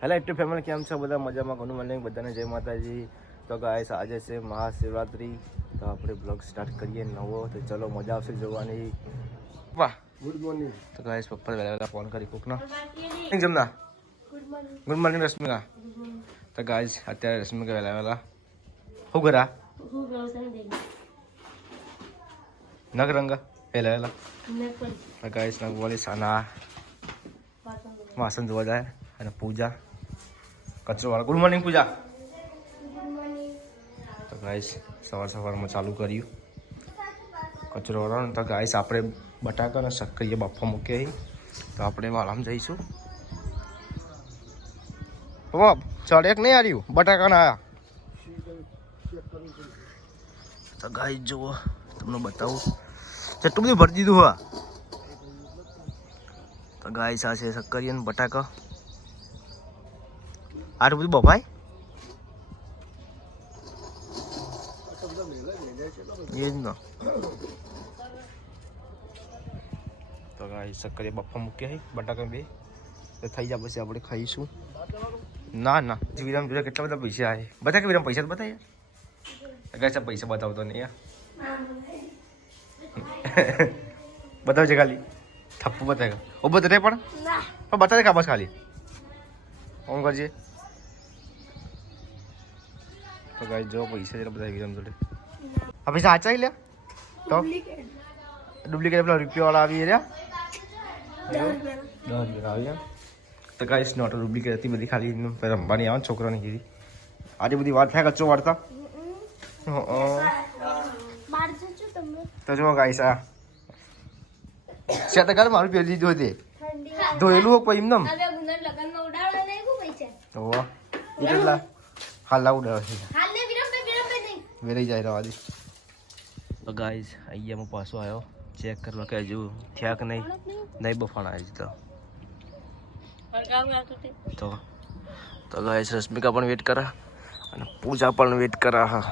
Hello YouTube family, કેમ છો બધા? મજામાં? ઘણું મને બધાને જય માતાજી. તો ગાઈસ આજે છે મહાશિવરાત્રી, તો આપણે બ્લોગ સ્ટાર્ટ કરીએ નવો. તો ચલો, મજા આવશે જોવાની. વાહ, ગુડ મોર્નિંગ. તો ગાઈસ પપ્પા વહેલા ફોન કરી કોકનો જમના. Good morning Rashmika. તો ગાઈસ અત્યારે રશ્મિકા વહેલા શું કરા નગ રંગ વહેલા તો ગાઈસ નગ બોલી સાના વાસણ ધોવા જાય અને પૂજા કચરો વાળા. ગુડ મોર્નિંગ પૂજા. તો ગાઈસ સવારમાં ચાલુ કર્યું કચરો વાળવાનું. તો ગાઈસ આપણે બટાકા અને શક્કરીએ બાફા મૂકીએ, તો આપણે વાળામાં જઈશું. ચડેક નહીં આવ્યું બટાકા ના. તો ગાઈસ જુઓ, તમને બતાવું જેટલું બધું ભરી દીધું હા. તો ગાઈસ આ છે શક્કરીએ ને બટાકા. આટલું બધું બફાય એ જ ને. તો ગાઈસ શક્કરીએ બાફા મૂક્યા બટાકા બે, તો થઈ જાય પછી આપણે ખાઈશું. ના ના વિરામ જોડે કેટલા બધા પૈસા આવે બધા કે વિરામ પૈસા તો બતાય યાર. પૈસા બતાવતો નહીં યાર. બતાવજે ખાલી થપ્પુ બતાવે ઉભો તો રે પણ બતાવે કા બસ ખાલી ફોન કરજે. તો ગાઈસ જો પૈસા જરા બધા વિરામ જોડે આ પૈસા આચા લે તો ડુપ્લિકેટ પેલા રૂપિયા વાળા આવી રહ્યા 10 રૂપિયા આવી. તો ગાઈસ નોટ ડુપ્લિકેટ હતી બધી, ખાલી રમવાની આવે છોકરાની કીધી. આજે બધી વાત થાય કચ્ચો વાળતા. તો જો ગાઈસ આ સેટ કર મારું પહેરી દીધું તે ધોયેલું હોય પછી એમ એટલા હાલા ઉડાવે વેરી જાય રવા દે. તો ગાઈસ અહીંયા હું પાછો આવ્યો ચેક કરવા કે હજુ થયા કે નહીં બફાણા આવી તો ગાઈસ રશ્મિકા પણ વેટ કરે અને પૂજા પણ વેટ કરે. હા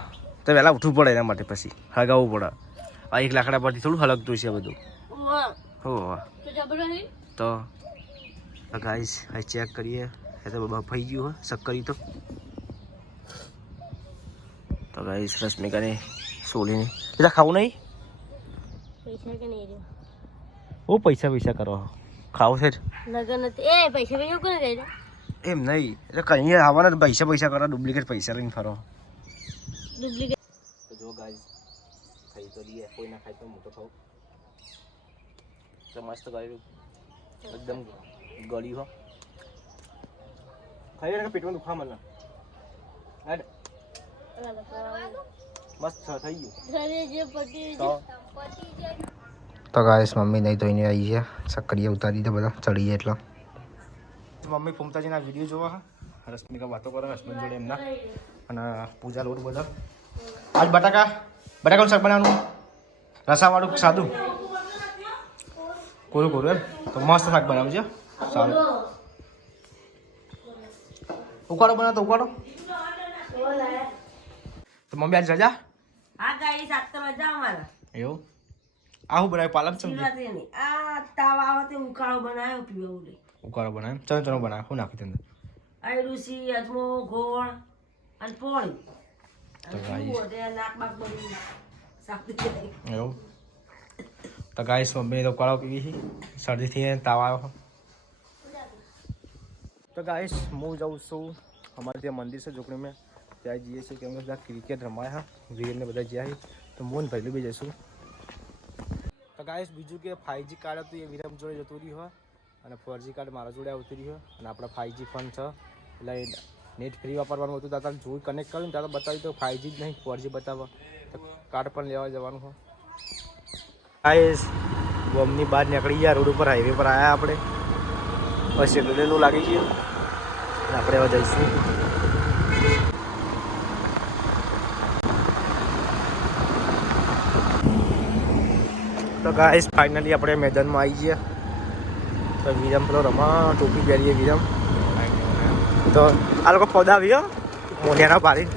તો વહેલા ઉઠવું પડે એના માટે, પછી હગાવવું પડે. આ એક લાકડા પરથી થોડું હલકતું છે બધું. હો તો ગાઈસ આ ચેક કરીએ એ તો બફાઈ ગયું હોય શક્કરી તો. તો ગાઈસ રશ્મિકાને સોલીને એટલે ખાવું નહીં પૈસા કરો ખાવું છે એમ નહીં એટલે કઈ આવવાના પૈસા કરો ડુપ્લિકેટ પૈસા લઈને ફરો. જો ગાઈસ ખાઈ તો લઈએ, કોઈ ના ખાય તો મોટો થાવ. તો મસ્ત કર્યું એકદમ ગળ્યું હો. ખાઈ ને પેટમાં દુખા મને મસ્ત થઈ ગયું. તો ગાઈસ મમ્મી નહીં ધોઈને આવી છે, શક્કરીએ ઉતારી દે બધા ચડીએ એટલે. મમ્મી ફૂમતાજીના વિડીયો જોવા રશ્મિકા વાતો કરે હસબન્ડ જોડે એમના, અને પૂજા લોટ બધા. આજ બટાકાનું શાક બનાવવાનું રસાવાળું સાદું કોરું એમ. તો મસ્ત શાક બનાવજો સારું. ઉકાળો બનાવતો ઉકાળો. તો મમ્મી આજ રજા? હા ગાઈસ આજ તો રજા અમારે. એવું આવું બનાવ્યું પાલક સમજી આ તાવ આવે તે ઉકાળો બનાવ્યો પીવો લે. ઉકાળો બનાવ્યો ચણો બનાવ્યો. શું નાખ્યું અંદર? આયરુસી અજમો ગોળ અને પોળી. તો ગાઈસ નાક બાક બધી સાફ એવું. તો ગાઈસ મમ્મી તો ઉકાળો પીવી છે, શરદીથી તાવ આવ્યો. તો ગાઈસ હું જાઉં છું અમારે ત્યાં મંદિર છે જોકડીમાં, ત્યાં જઈએ છીએ કેમ કે બધા ક્રિકેટ રમાય હા વીરને બધા જ્યાં તો મોહન ભાઈલું બી જઈશું. તો ગાઈસ બીજું કે 5G કાર્ડ હતું એ વિરામ જોડે જતું રહ્યું હોય અને 4G કાર્ડ મારા જોડે આવતું રહ્યું અને આપણા 5G ફોન છે એટલે નેટ ફ્રી વાપરવાનું હતું. તાતા જોઈ કનેક્ટ કર્યું ને તાતા બતાવ્યું તો 5G જ નહીં 4G બતાવવા, તો કાર્ડ પણ લેવા જવાનું હોય. ગાઈસ બોમ્બની બહાર નીકળી ગયા, રોડ ઉપર હાઈવે પર આવ્યા આપણે, બસ એટલું લાગી ગયું આપણે હવે જઈશું. તો ગાઈસ ફાઇનલી આપણે મેદાનમાં આવી ગયા. તો વિરમ પેલો રમા ટોપી પહેરીએ વિરમ. તો આ લોકો પૌધા આવ્યો મોનિયાના પાડી.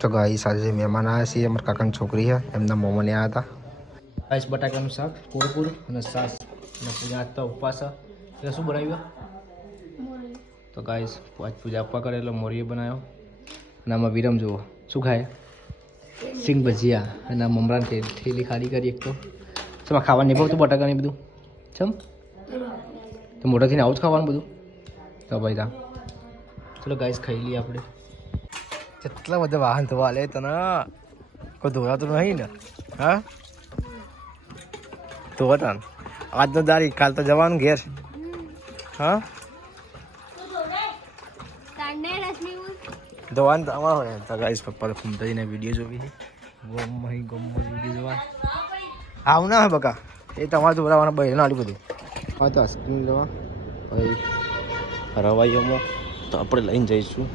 તો ગાઈસ આજે મહેમાન આવ્યા છીએ, અમારા કાકાની છોકરી છે એમના મોમને આવ્યા હતા. ગાઈસ બટાકાનું શાક કોરપુર અને સાસ અને પૂજા તો ઉપવાસ એટલે શું બનાવ્યું તો ગાઈસ આજ પૂજા આપવા કરેલો મોરીએ બનાવ્યો અને આમાં વિરમ જુઓ શું ખાય સિંગ ભજીયા અને આ મમરાન થેલી ખાલી કરી એક તો શેમાં ખાવાનું નહીં ભાવતું બટાકાને બધું ચમ તો મોટાથી આવું જ ખાવાનું બધું તો ભાઈ તા ચલો ગાઈસ ખાઈ લઈએ આપણે કેટલા બધા વાહન ધોવા લે તને કોઈ ધોવાતું નહીં ને હા ધોવા તાન આજનો તારીખ કાલ તો જવાનું ઘેર હા ધોવાનું તો અમારો હોય તો ગાઈસ પપ્પા ફૂમતા જઈને વિડીયો જોવી છે ગમમાં વિડીયો જોવા આવું ના હોય બકા એ તમારે ધોરાવાના બહેનો આટલું બધું હા તો આઈસ્ક્રીમ લેવા ભાઈ રવાઈઓમાં તો આપણે લઈને જઈશું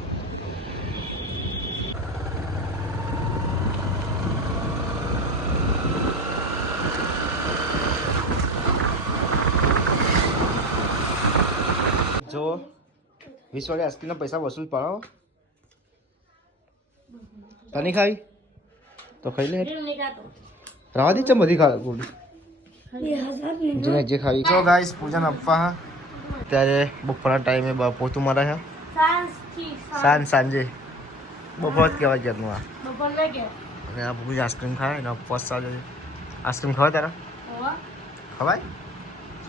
જો 20 વાગે આઈસ્ક્રીમના પૈસા વસૂલ પાડો તને ખાવી તો ખાઈ લે રવા દી ચમ બધી ખા જેને જે ખાવી તો ગાઈસ પૂજન આપવા હા ત્યારે બપોરના ટાઈમે પોતું મારા છે સાંજે બપોર જ કહેવાય ક્યારનું આ અને આ પૂજ આઈસ્ક્રીમ ખાય ને ઉપવાસ ચાલે આઈસ્ક્રીમ ખવાય તારા ખવાય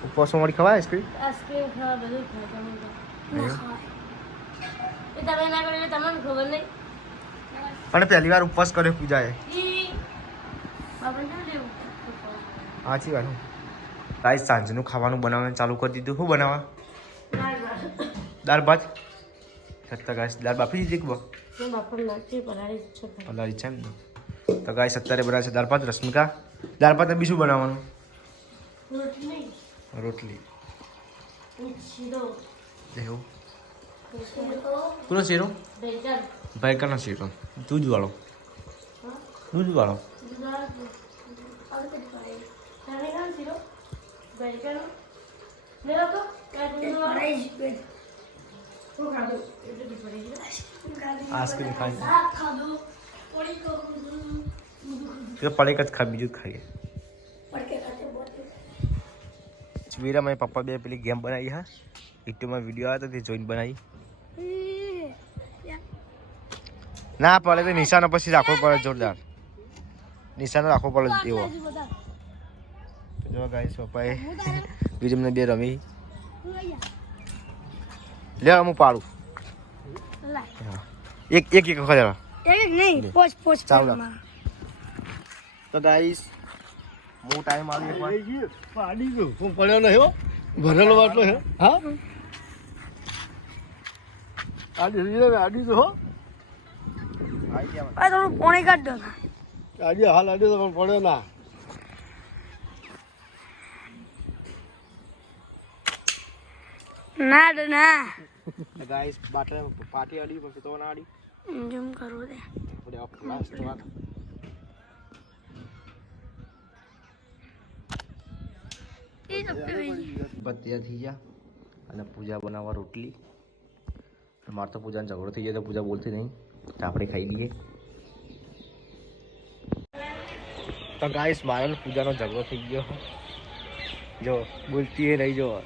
ઉપવાસમાં મળી ખવાય આઈસ્ક્રીમ પણ પહેલી વાર ઉપવાસ કર્યો પૂજાએ સાચી વાત ગાઈસ સાંજનું ખાવાનું બનાવવાનું ચાલુ કરી દીધું શું બનાવવા દાળ ભાત છતાં ગાઈસ દાળ બાફી દીધી પલાળી છે એમ તો ગાઈસ અત્યારે બનાવે છે દાળ ભાત રશ્મિકા દાળ ભાત બી શું બનાવવાનું રોટલી એવું કોનો શીરો ભાઈકાનો શીરો દૂધવાળો આઈસ્ક્રીમ ખાઈ પડેક જ ખા બીજું જ ખાઈએ વીરા મારી પપ્પા બે પેલી ગેમ બનાવી હા યુટ્યુબમાં વિડીયો આવ્યો તે જોઈને બનાવી ના પડે તો નિશાનો પછી રાખવો પડે જોરદાર નિશાનો રાખવો પડે એવો જો ગાઈસ પપ્પાએ વિરમને બે રમી લે હું પાડું એક વખત ચાલો તો ગાઈસ બહુ ટાઈમ આવ્યો પાડી ગયો હું પડ્યો નહીં હો ભરેલો બાટલો હે હા આડી તો હો થોડું પોણી કાઢ દો આડી હાલ આડી તો પણ પડ્યો ના ના ગાઈસ બાટલા પાટી આડી પણ તો ના આડી જમ કરો દે આપણે આ ક્લાસ તો આ બત્યા થઈ ગયા અને પૂજા બનાવવા રોટલી મારે તો પૂજાનો ઝઘડો થઈ જાય તો પૂજા બોલતી નહીં તો આપણે ખાઈ લઈએ તો ગાઈસ મારો પૂજાનો ઝઘડો થઈ ગયો જો બોલતી નહીં જો